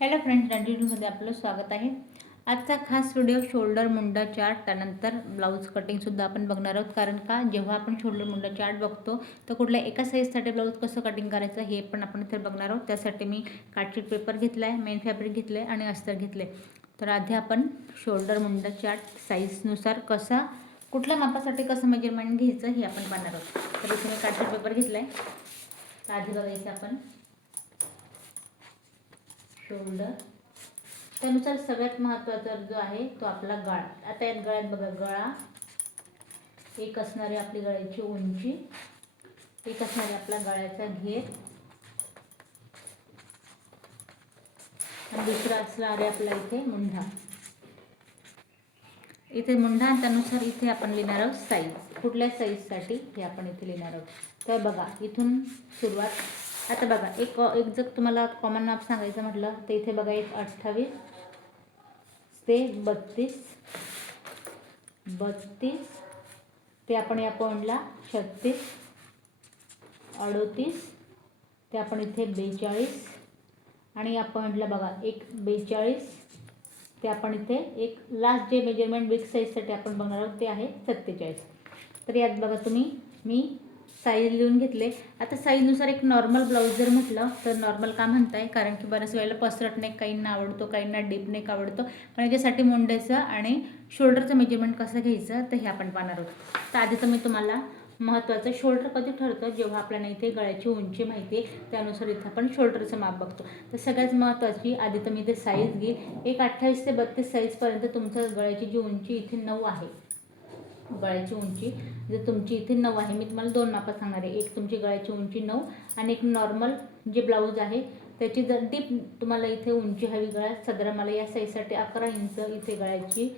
Hello friends, मध्ये आपलं स्वागत आहे. आजचा खास व्हिडिओ शोल्डर मुंडा चार्ट, त्यानंतर ब्लाऊज कटिंगसुद्धा आपण बघणार आहोत. कारण का जेव्हा आपण शोल्डर मुंडा चार्ट बघतो तर कुठल्या एका साईजसाठी ब्लाऊज कसं कटिंग करायचं हे पण आपण इथे बघणार आहोत. त्यासाठी मी कार्डशीट पेपर घेतला आहे, मेन फॅब्रिक घेतलं आहे आणि अस्तर घेतलं आहे. तर आधी आपण शोल्डर मुंडा चार्ट साईजनुसार कसा कुठल्या मापासाठी कसं मेजरमेंट घ्यायचं हे आपण पाहणार आहोत. तर इथे मी कार्डशीट पेपर घेतला आहे. तर आधी बघायचं आपण शोल्डर, त्यानुसार सगळ्यात महत्त्वाचा जो आहे तो आपला गळा. आता यात गळ्यात बघा, गळा एक असणार आहे आपली गळ्याची उंची, एक असणार आहे आपला गळ्याचा घेर आणि दुसरा असणार आहे आपला इथे मुंढा. इथे मुंढा, त्यानुसार इथे आपण लिहिणार आहोत साईज, कुठल्या साईजसाठी हे आपण इथे लिहिणार आहोत. तर बघा इथून सुरुवात. आता बघा एक जर तुम्हाला कॉमन माप सांगायचं म्हटलं तर इथे बघा एक 28 ते 32 ते आपण या पॉईंटला 36, 38 ते आपण इथे 42 आणि या पॉईंटला बघा एक 42 ते आपण इथे एक लास्ट जे मेजरमेंट बिग साईजसाठी आपण बघणार आहोत ते आहे 47. तर यात बघा तुम्ही मी साईज लिहून घेतले. आता साईजनुसार एक नॉर्मल ब्लाऊज जर म्हटलं तर नॉर्मल का म्हणताय, कारण की बऱ्याच वेळेला पसरट नेक काहींना आवडतो, काहींना डीप नेक आवडतो. पण याच्यासाठी मुंड्याचं आणि शोल्डरचं मेजरमेंट कसं घ्यायचं तर हे आपण पाहणार आहोत. तर आधी तर मी तुम्हाला महत्त्वाचं शोल्डर कधी ठरतं, जेव्हा आपल्याला इथे गळ्याची उंची माहिती आहे त्यानुसार इथं आपण शोल्डरचं माप बघतो. तर सगळ्यात महत्त्वाची आधी तर मी इथे साईज घेईल. एक 28 ते 32 साईजपर्यंत तुमच्या गळ्याची जी उंची इथे 9 आहे. गळ्याची उंची जर तुमची इथे 9 आहे, मी तुम्हाला दोन मापं सांगणार आहे. एक तुमची गळ्याची उंची 9 आणि एक नॉर्मल जे ब्लाऊज आहे त्याची जर डीप तुम्हाला इथे उंची हवी गळ्यात, साधारण मला या साईजसाठी 11 इंच इथे गळ्याची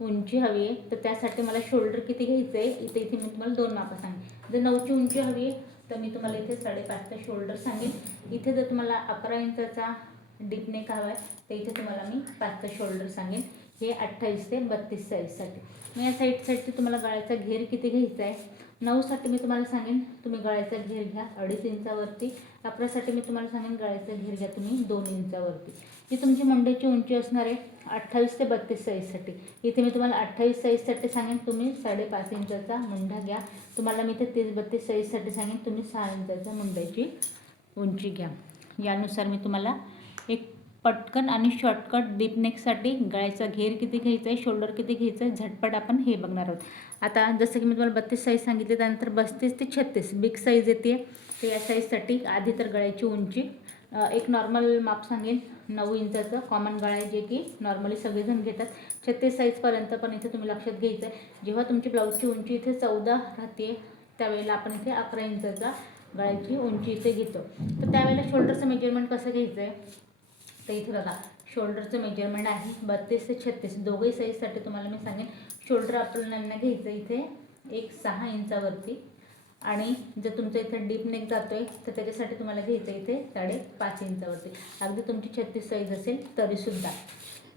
उंची हवी आहे. तर त्यासाठी मला शोल्डर किती घ्यायचं आहे इथे मी तुम्हाला दोन मापं सांगेन. जर 9ची उंची हवी आहे तर मी तुम्हाला इथे 5.5चा शोल्डर सांगेन. इथे जर तुम्हाला 11 इंचाचा डीप नेक हवा आहे तर इथे तुम्हाला मी 5चा शोल्डर सांगेन. हे 28 ते 32 साईजसाठी. मी या साईडसाठी तुम्हाला गळ्याचा घेर किती घ्यायचा आहे. 9साठी मी तुम्हाला सांगेन तुम्ही गळ्याचा घेर घ्या 2.5 इंचावरती. 11साठी मी तुम्हाला सांगेन गळ्याचा घेर घ्या तुम्ही 2 इंचावरती. ही तुमची मुंड्याची उंची असणार आहे 28 ते 32 साईजसाठी. इथे मी तुम्हाला 28 साईजसाठी सांगेन तुम्ही 5.5 इंचाचा मुंडा घ्या. तुम्हाला मी इथे 30-32 साईजसाठी सांगेन तुम्ही 6 इंचाचा मुंड्याची उंची घ्या. यानुसार मी तुम्हाला एक पटकन आणि शॉर्टकट डीप नेकसाठी गळ्याचा घेर किती घ्यायचा आहे, शोल्डर किती घ्यायचं आहे, झटपट आपण हे बघणार आहोत. आता जसं की मी तुम्हाला 32 साईज सांगितले, त्यानंतर 32 ते 36 बिग साईज येते. तर या साईजसाठी आधी तर गळ्याची उंची एक नॉर्मल माप सांगेन 9 इंचाचं कॉमन गळा आहे, जे की नॉर्मली सगळेजण घेतात. 36 साईजपर्यंत पण इथे तुम्ही लक्षात घ्यायचं आहे. जेव्हा तुमची ब्लाऊजची उंची इथे 14 राहते त्यावेळेला आपण इथे 11 इंचाचा गळ्याची उंची इथे घेतो. तर त्यावेळेला शोल्डरचं मेजरमेंट कसं घ्यायचं आहे तर इथे बघा शोल्डरचं मेजरमेंट आहे 32 ते 36 दोघंही साईजसाठी तुम्हाला मी सांगेन. शोल्डर आपल्याला घ्यायचं इथे एक 6 इंचावरती आणि जर तुमचं इथे डीप नेक जातोय तर त्याच्यासाठी तुम्हाला घ्यायचं इथे 5.5 इंचावरती. अगदी तुमची 36 साईज असेल तरीसुद्धा.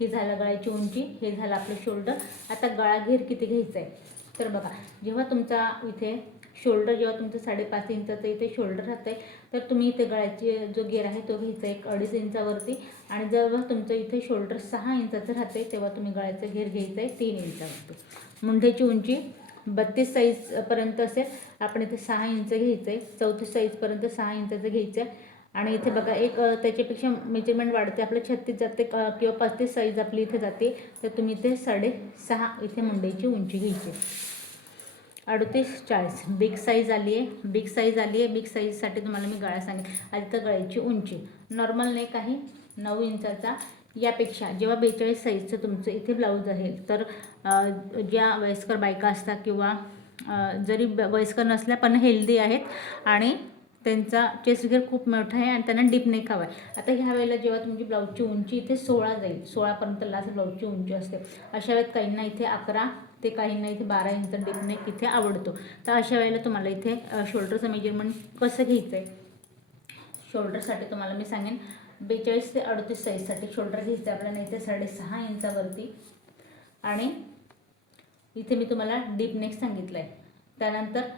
ही झालं गळ्याची उंची, हे झालं आपलं शोल्डर. आता गळा घेर किती घ्यायचा आहे तर बघा जेव्हा तुमचा इथे शोल्डर जेव्हा तुमचं 5.5 इंचाचं इथे शोल्डर राहतं आहे तर तुम्ही इथे गळ्याची जो घेर आहे तो घ्यायचा एक 2.5 इंचावरती. आणि जेव्हा तुमचं इथे शोल्डर 6 इंचाचं राहतं आहे तेव्हा तुम्ही गळ्याचं घेर घ्यायचं आहे 3 इंचावरती. मुंढ्याची उंची 32 साईजपर्यंत असेल, आपण इथे 6 इंच घ्यायचं आहे. 34 साईजपर्यंत 6 इंचाचं घ्यायचं आहे. आणि इथे बघा एक त्याच्यापेक्षा मेजरमेंट वाढते, आपलं 36 जाते किंवा 35 साईज आपली इथे जाते तर तुम्ही इथे 6.5 इथे मुंड्याची उंची घ्यायची. 38-40 बिग साईज आली आहे. बिग साईजसाठी तुम्हाला मी गळा सांगेन. आधी तर गळ्याची उंची नॉर्मल नेक आहे 9 इंचाचा. यापेक्षा जेव्हा 42 साईजचं तुमचं इथे ब्लाऊज आहे तर ज्या वयस्कर बायका असतात किंवा जरी वयस्कर नसल्या पण हेल्दी आहेत आणि त्यांचा चेस्ट घेर खूप मोठा आहे आणि त्यांना डीप नेक हवा आहे. आता ह्या वेळेला जेव्हा तुमची ब्लाऊजची उंची इथे 16 जाईल, 16पर्यंत लास्ट ब्लाऊजची उंची असते, अशा वेळेत काहींना इथे 11 ते काहींना इथे 12 इंच डीप नेक इथे आवडतो. तर अशा वेळेला तुम्हाला इथे शोल्डरचं मेजरमेंट कसं घ्यायचं आहे. शोल्डरसाठी तुम्हाला मी सांगेन 42 ते 38 साईजसाठी शोल्डर घ्यायचं आहे आपल्याला इथे 6.5 इंचावरती. आणि इथे मी तुम्हाला डीप नेक सांगितलं आहे. त्यानंतर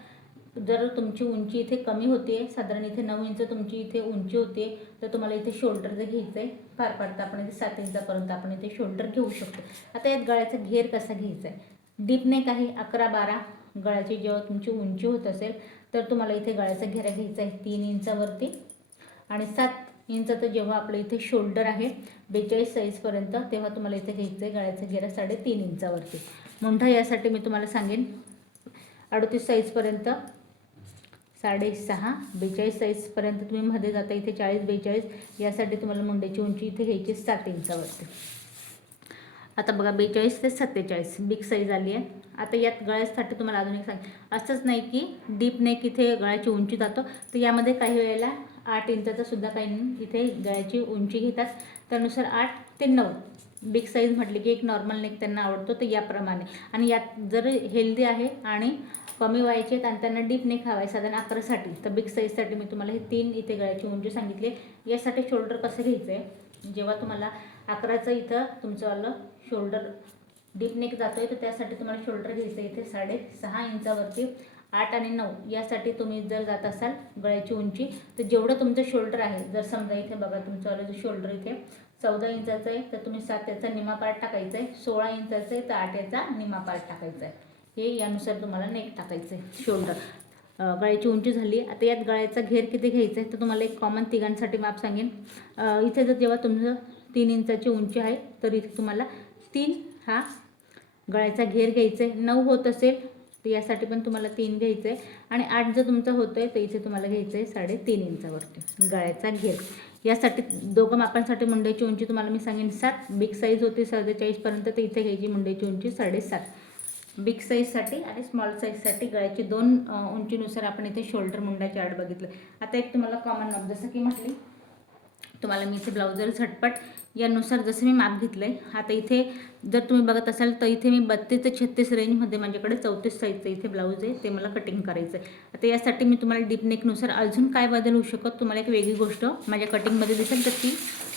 जर तुमची उंची इथे कमी होते, साधारण इथे 9 इंच तुमची इथे उंची होते, तर तुम्हाला इथे शोल्डर जे घ्यायचं आहे, फार फार तर आपण इथे 7 इंचापर्यंत आपण इथे शोल्डर घेऊ शकतो. आता यात गळ्याचा घेर कसा घ्यायचा आहे. डीप नेक आहे 11-12 गळ्याची. जेव्हा तुमची उंची होत असेल तर तुम्हाला इथे गळ्याचा घेरा घ्यायचा आहे 3 इंचावरती, आणि 7 इंचाचं जेव्हा आपलं इथे शोल्डर आहे 42 साईजपर्यंत, तेव्हा तुम्हाला इथे घ्यायचं आहे गळ्याचा घेरा 3.5 इंचावरती. मुंढा यासाठी मी तुम्हाला सांगेन 38 साईजपर्यंत 6.5, 42 साईजपर्यंत तुम्ही मध्ये जाता, इथे 40-42 यासाठी तुम्हाला मुंड्याची उंची इथे घ्यायची 7 इंचावरती. आता बघा 42 ते 47 बिग साईज आली आहे. आता यात गळ्यासाठी तुम्हाला अजून एक सांग, असंच नाही की डीप नेक इथे गळ्याची उंची जातो, तर यामध्ये काही वेळेला 8 इंचाचा सुद्धा काही इथे गळ्याची उंची घेतात. त्यानुसार 8 ते 9 बिग साईज म्हटली की एक नॉर्मल नेक त्यांना आवडतो, तर याप्रमाणे. आणि यात जर हेल्दी आहे आणि कमी वयाचे आहेत आणि त्यांना डीप नेक हवा आहे साधारण 11साठी, तर बिग साईजसाठी मी तुम्हाला हे 3 इथे गळ्याची उंची सांगितली. यासाठी शोल्डर कसं घ्यायचं आहे, जेव्हा तुम्हाला 11चं इथं तुमचं आलं शोल्डर डीप नेक जातो आहे, तर त्यासाठी तुम्हाला शोल्डर घ्यायचं आहे इथे 6.5 इंचावरती. 8 आणि 9 यासाठी तुम्ही जर जात असाल गळ्याची उंची, तर जेवढं तुमचं शोल्डर आहे, जर समजा इथे बघा तुमचं आलं जे शोल्डर इथे 14 इंचाचं आहे, तर तुम्ही 7 याचा निमा पार्ट टाकायचा आहे. 16 इंचाचं आहे तर 8 याचा निमा पार्ट टाकायचा आहे. हे यानुसार तुम्हाला नेक टाकायचं आहे शोल्डर. गळ्याची उंची झाली. आता यात गळ्याचा घेर किती घ्यायचा आहे, तर तुम्हाला एक कॉमन तिघांसाठी माप सांगेन. इथे जर जेव्हा तुमचं 3 इंचाची उंची आहे, तर इथे तुम्हाला 3 हा गळ्याचा घेर घ्यायचा आहे. 9 होत असेल तर यासाठी पण तुम्हाला 3 घ्यायचं आहे, आणि 8 जर तुमचं होतं आहे तर इथे तुम्हाला घ्यायचं आहे 3.5 इंचावरती गळ्याचा घेर. यासाठी दोघं मापांसाठी मुंड्याची उंची तुम्हाला मी सांगेन 7. बिग साईज होती 47पर्यंत, तर इथे घ्यायची मुंड्याची उंची 7.5. बिग साईजसाठी आणि स्मॉल साईजसाठी गळ्याची 2 उंचीनुसार आपण इथे शोल्डर मुंडा चार्ट बघितलं. आता एक तुम्हाला कॉमन माप, जसं की म्हटली तुम्हाला मी इथे ब्लाउजर झटपट यानुसार जसं मी माप घेतलं आहे. आता इथे जर तुम्ही बघत असाल तर इथे मी 32 ते 36 रेंजमध्ये माझ्याकडे 34 साईजचं इथे ब्लाऊज आहे, ते मला कटिंग करायचं आहे. आता यासाठी मी तुम्हाला डीप नेकनुसार अजून काय बदल होऊ शकत, तुम्हाला एक वेगळी गोष्ट माझ्या कटिंगमध्ये दिसेल, तर ती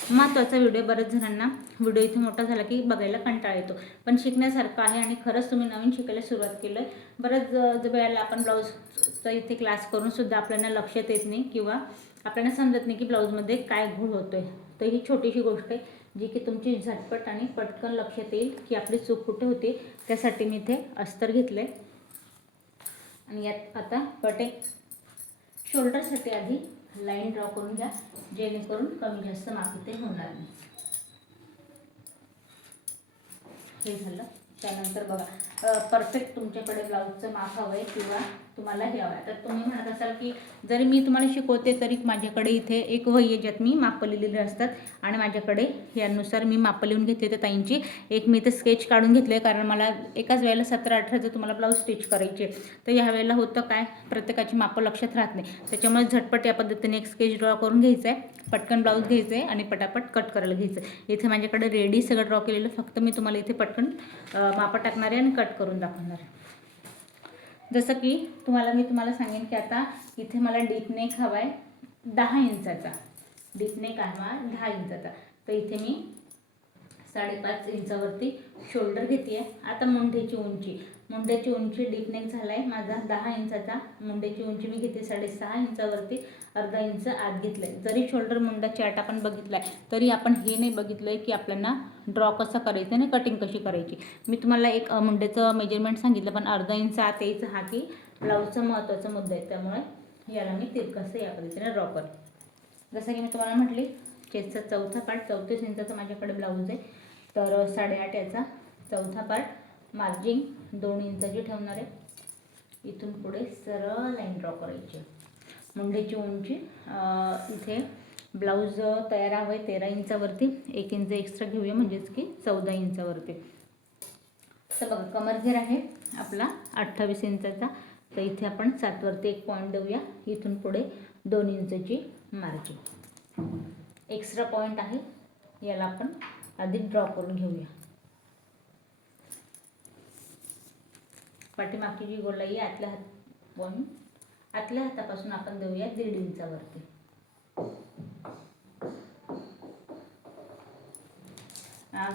महत्त्वाचा व्हिडिओ. बरेच जणांना व्हिडिओ इथे मोठा झाला की बघायला कंटाळा येतो, पण शिकण्यासारखं आहे आणि खरंच तुम्ही नवीन शिकायला सुरुवात केलं आहे. बरंच वेळेला आपण ब्लाऊजचा इथे क्लास करून सुद्धा आपल्याला लक्षात येत नाही किंवा आपल्याला समजत नाही की ब्लाऊजमध्ये काय घोळ होतो आहे. तर ही छोटीशी गोष्ट आहे जी की तुमची झटपट आणि पटकन लक्षात येईल की आपली चूक कुठे होती. त्यासाठी मी इथे अस्तर घेतलं आहे. आणि यात आता कटिंग शोल्डरसाठी आधी लाईन ड्रॉ करून घ्या, जेणेकरून कमी जास्त माप इथे होणार नाही. हे झालं. त्यानंतर बघा परफेक्ट तुमच्याकडे ब्लाऊजचं माप हवं आहे किंवा तुम्हाला हे हवं आहे. तर तुम्ही म्हणत असाल की जरी मी तुम्हाला शिकवते तरी माझ्याकडे इथे एक वही आहे ज्यात मी मापं लिहिलेली असतात, आणि माझ्याकडे यानुसार मी मापं लिहून घेतले त्या ताईंची. एक मी इथे स्केच काढून घेतलं आहे, कारण मला एकाच वेळेला 17-18 जर तुम्हाला ब्लाऊज स्टिच करायचे, तर ह्या वेळेला होतं काय, प्रत्येकाची मापं लक्षात राहत नाही. त्याच्यामुळे झटपट या पद्धतीने एक स्केच ड्रॉ करून घ्यायचं आहे, पटकन ब्लाऊज घ्यायचं आहे आणि पटापट कट करायला घ्यायचं आहे. इथे माझ्याकडे रेडी सगळं ड्रॉ केलेलं, फक्त मी तुम्हाला इथे पटकन मापं टाकणार आहे आणि कट करून दाखवणार आहे. जसं की तुम्हाला सांगेन की आता इथे मला डीप नेक हवा आहे 10 इंचाचा. डीप नेक हवा 10 इंचाचा, तर इथे मी 5.5 इंचावरती शोल्डर घेते आहे. आता मुंड्याची उंची डीप नेक झाला आहे माझा 10 इंचाचा. मुंड्याची उंची मी घेते 6.5 इंचावरती, अर्धा इंच आत घेतलं आहे. जरी शोल्डर मुंडा चार्ट आपण बघितला आहे तरी आपण हे नाही बघितलं आहे की आपल्याला ड्रॉ कसं करायचं आणि कटिंग कशी करायची. मी तुम्हाला एक मुंड्याचं मेजरमेंट सांगितलं, पण अर्धा इंच आत यायचं हा की ब्लाऊजचा महत्त्वाचा मुद्दा आहे. त्यामुळे याला मी तिरकसं या पद्धतीने ड्रॉ करते. जसं की मी तुम्हाला म्हटली चेस्टचा चौथा पार्ट 34 इंचाचा माझ्याकडे ब्लाऊज आहे, तर 8.5 याचा चौथा पार्ट मार्जिंग 2 इंचाची ठेवणार आहे. इथून पुढे सरळ लाईन ड्रॉ करायची. मुंड्याची उंची इथे ब्लाऊज तयार हवं आहे 13 इंचावरती, 1 इंच एक्स्ट्रा घेऊया म्हणजेच की 14 इंचावरती. तर बघा कमर घेर आहे आपला 28 इंचाचा, तर इथे आपण 7 वरती एक पॉईंट देऊया. इथून पुढे 2 इंचची मार्जिन एक्स्ट्रा पॉईंट आहे, याला आपण आधी ड्रॉ करून घेऊया. पाठीमागची जी गोलाई आतल्या हातापासून आपण देऊया 1.5 इंचावरती.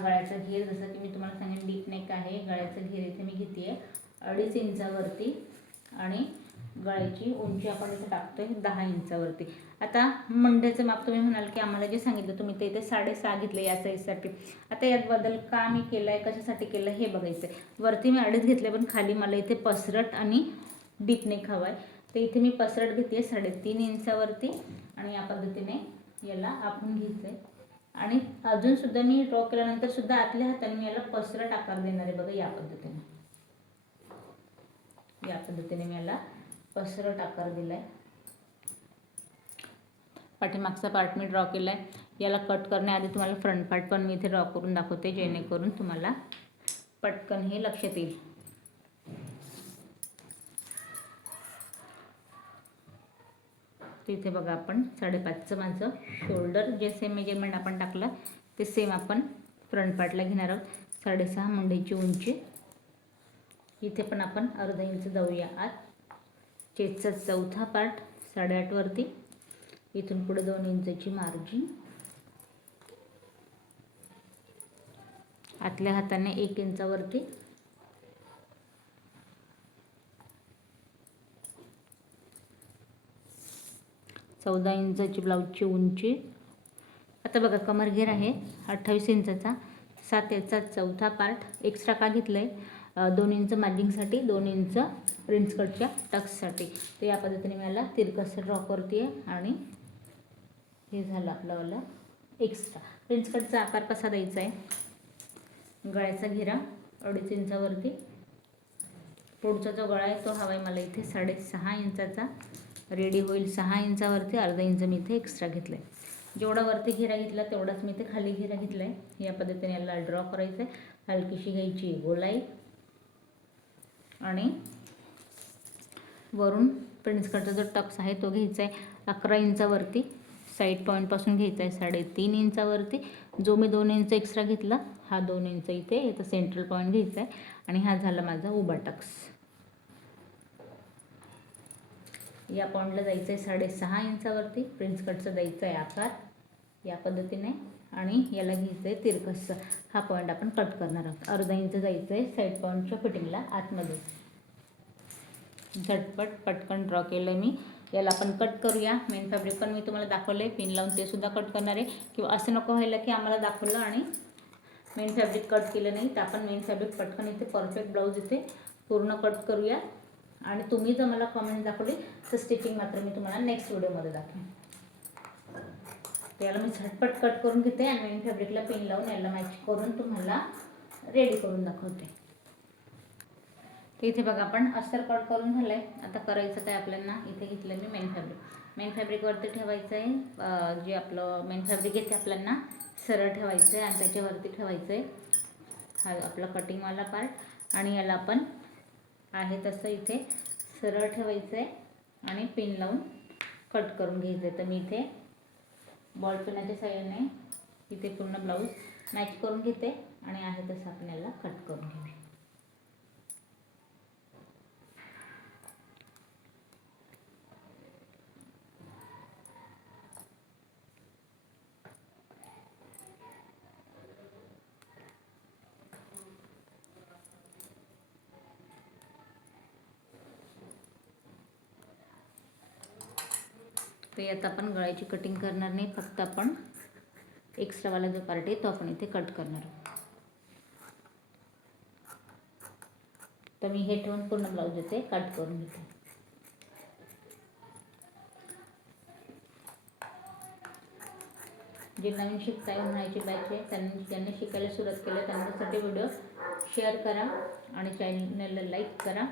गळ्याचा घेर जसं की मी तुम्हाला सांगेन डीप नेक आहे, गळ्याचा घेर इथे मी घेते 2.5 इंचावरती आणि गळ्याची उंची आपण इथे टाकतोय 10 इंचावरती. आता मंड्याचं माप तुम्ही म्हणाल की आम्हाला जे सांगितलं तुम्ही ते इथे 6.5 घेतले या साईजसाठी. आता यात बदल का मी केला आहे, कशासाठी केलं हे बघायचं आहे. वरती मी 2.5 घेतले, पण खाली मला इथे पसरट आणि डीप नेक हवा आहे. तर इथे मी पसरट घेते 3.5 इंचावरती आणि या पद्धतीने याला आपण घ्यायचं आहे. आणि अजूनसुद्धा मी ड्रॉ केल्यानंतर सुद्धा आतल्या हाताने मी याला पसरट आकार देणार आहे. बघा या पद्धतीने मी याला पसरट आकार दिलाय. पाठीमागचा पार्ट मी ड्रॉ केलाय. याला कट करण्याआधी तुम्हाला फ्रंट पार्ट पण मी इथे ड्रॉ करून दाखवते, जेणेकरून तुम्हाला पटकन हे लक्षात येईल. तिथे बघा आपण 5.5चं माझं शोल्डर जे सेम मेजरमेंट आपण टाकलं ते सेम आपण फ्रंट पार्टला घेणार आहोत. 6.5 मंडईची उंची. इथे पण आपण अर्धा इंच जाऊया आत. चेस्टचा चौथा पार्ट 8.5 वरती. इथून पुढे 2 इंचाची मार्जिन. आतल्या हाताने 1 इंचावरती. चौदा इंचाची ब्लाऊजची उंची. आता बघा कमर घेर आहे 28 इंचाचा. 7 याचा चौथा पार्ट एक्स्ट्रा का घेतलं आहे, 2 इंच मार्जिंगसाठी, 2 इंच प्रिन्स कटच्या टक्ससाठी. तर या पद्धतीने मी याला तिरकसं ड्रॉ करते आणि हे झालं आपलं एक्स्ट्रा. प्रिन्स कटचा आकार कसा द्यायचा आहे, गळ्याचा घेरा 2.5 इंचावरती. पुढचा जो गळा आहे तो हवा आहे मला इथे 6.5 इंचाचा. रेडी होईल 6 इंचावरती. अर्धा इंच मी इथे एक्स्ट्रा घेतलं आहे. जेवढा वरती घेरा घेतला तेवढाच मी इथे खाली घेरा घेतला आहे. या पद्धतीने याला ड्रॉ करायचं आहे. हलकीशी घ्यायची गोलाई आणि वरून प्रिन्स कटचा जो टक्स आहे तो घ्यायचा आहे 11 इंचावरती. साईड पॉईंटपासून घ्यायचा आहे 3.5 इंचावरती. जो मी 2 इंच एक्स्ट्रा घेतला हा 2 इंच इथे याचा सेंट्रल पॉईंट घ्यायचा आहे आणि हा झाला माझा उभा टक्स. या पॉईंटला जायचं आहे 6.5 इंचावरती. प्रिन्स कटचा द्यायचा आहे आकार या पद्धतीने आणि याला घ्यायचं आहे तिरकसं. हा पॉईंट आपण कट करणार आहोत. अर्धा इंच जायचं आहे साईड पॉईंटच्या फिटिंगला आतमध्ये. झटपट पटकन ड्रॉ केलं मी. याला आपण कट करूया. मेन फॅब्रिक पण मी तुम्हाला दाखवलं आहे, पिन लावून ते सुद्धा कट करणार आहे. किंवा असं नको व्हायला की आम्हाला दाखवलं आणि मेन फॅब्रिक कट केलं नाही. तर आपण मेन फॅब्रिक पटकन इथे परफेक्ट ब्लाऊज इथे पूर्ण कट करूया. आणि तुम्ही जर मला कमेंट दाखवली तर स्टिचिंग मात्र मी तुम्हाला नेक्स्ट व्हिडिओमध्ये दाखवेन. याला मी झटपट कट करून घेते आणि मेन फॅब्रिकला पिन लावून याला मॅच करून तुम्हाला रेडी करून दाखवते. तर इथे बघा आपण अस्तर कट करून झालं आहे. आता करायचं काय आपल्याला, इथे घेतलं मी मेन फॅब्रिक. मेन फॅब्रिकवरती ठेवायचं आहे. जे आपलं मेन फॅब्रिक आहे ते आपल्याला सरळ ठेवायचं आहे आणि त्याच्यावरती ठेवायचं आहे हा आपला कटिंगवाला पार्ट. आणि याला आपण आहे तसं इथे सरळ ठेवायचं आहे आणि पिन लावून कट करून घ्यायचं आहे. तर मी इथे बॉल पिनाच्या साह्याने इथे पूर्ण ब्लाऊज मॅच करून घेते आणि आहे तसं आपण याला कट करून घेऊया. तर यात आपण गळ्याची कटिंग करणार नाही, फक्त आपण एक्स्ट्रावाला जो पार्ट आहे तो आपण इथे कट करणार आहोत. तर मी हे ठेवून पूर्ण ब्लाऊज इथे कट करून घेते. जे नवीन शिकताय उन्हाळ्याची बॅच आहे ज्यांनी शिकायला सुरुवात केलं त्यांच्यासाठी व्हिडिओ शेअर करा आणि चॅनलला लाईक करा,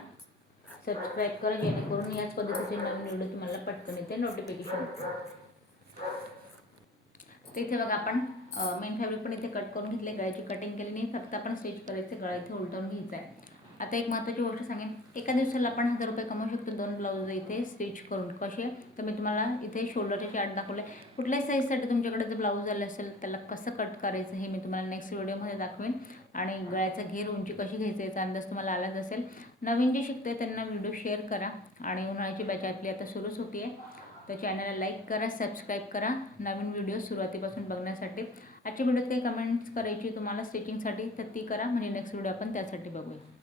सबस्क्राईब करा, जेणेकरून याच पद्धतीचे नवीन व्हिडिओ तुम्हाला पटकन येते नोटिफिकेशन. तर इथे बघा आपण मेन फॅब्रिक पण इथे कट करून घेतले. गळ्याची कटिंग केली नाही, फक्त आपण स्टिच करायचं. गळा इथे उलटवून घ्यायचा आहे. आता एक महत्त्वाची गोष्ट सांगेन, एका दिवसाला आपण 1000 रुपये कमवू शकतो 2 ब्लाऊज इथे स्टिच करून. कसे तर मी तुम्हाला इथे शोल्डरचे चार्ट दाखवले. कुठल्याही साईजसाठी तुमच्याकडे जर ब्लाऊज आलं असेल त्याला कसं कट करायचं हे मी तुम्हाला नेक्स्ट व्हिडिओमध्ये दाखवेन. आणि गळ्याचा घेर उंची कशी घ्यायचं याचा अंदाज तुम्हाला आलाच असेल. नवीन जे शिकते त्यांना व्हिडिओ शेअर करा आणि उन्हाळ्याची बॅच आपली आता सुरूच होती आहे. तर चॅनलला लाईक करा, सबस्क्राईब करा नवीन व्हिडिओ सुरुवातीपासून बघण्यासाठी. आजच्या व्हिडिओत काही कमेंट्स करायची तुम्हाला स्टिचिंगसाठी तर ती करा, म्हणजे नेक्स्ट व्हिडिओ आपण त्यासाठी बघूया.